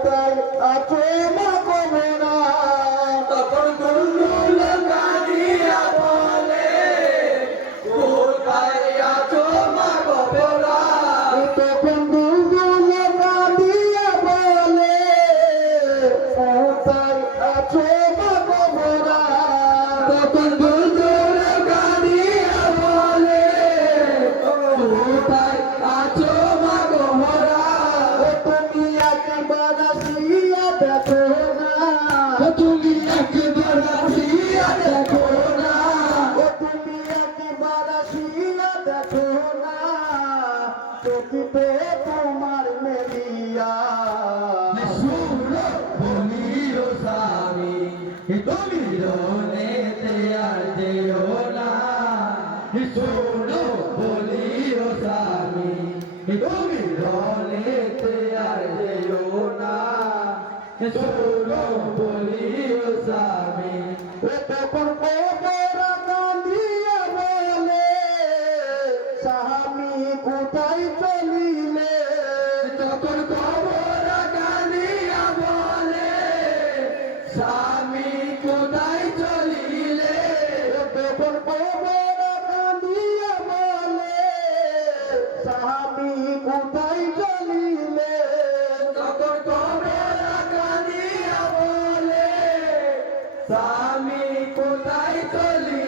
কোথায় আছো মা কবরা তখন দুলদুল কাঁদিয়া বলে কোথায় আছো মা কবরা তখন দুলদুল কাঁদিয়া বলে কোথায় আছো মা কবরা তখন দুলদুল কাঁদিয়া বলে কোথায় আছো মা কবরা তুমি একবার আসিয়া দেখো না তুমি একবার আসিয়া দেখো না তুমি একবার আসিয়া দেখো না চোখিতে তোমার মেলিয়া শুনো বলিও স্বামী তুমি রোনেতে আর যেও না শুনো বলিও স্বামী তুমি রোনেতে আর যেও না শুনো বলিও স্বামী তখন কবরা কাঁদিয়া বলে স্বামী কোথায় চলিলে তখন কবর কাঁদিয়া বলে স্বামী কোথায় চলিলে তখন কবরা কাঁদিয়া বলে স্বামী কোথায় চলিলে তখন কবর কাঁদিয়া বলে স্বামী কোথায় চলিলে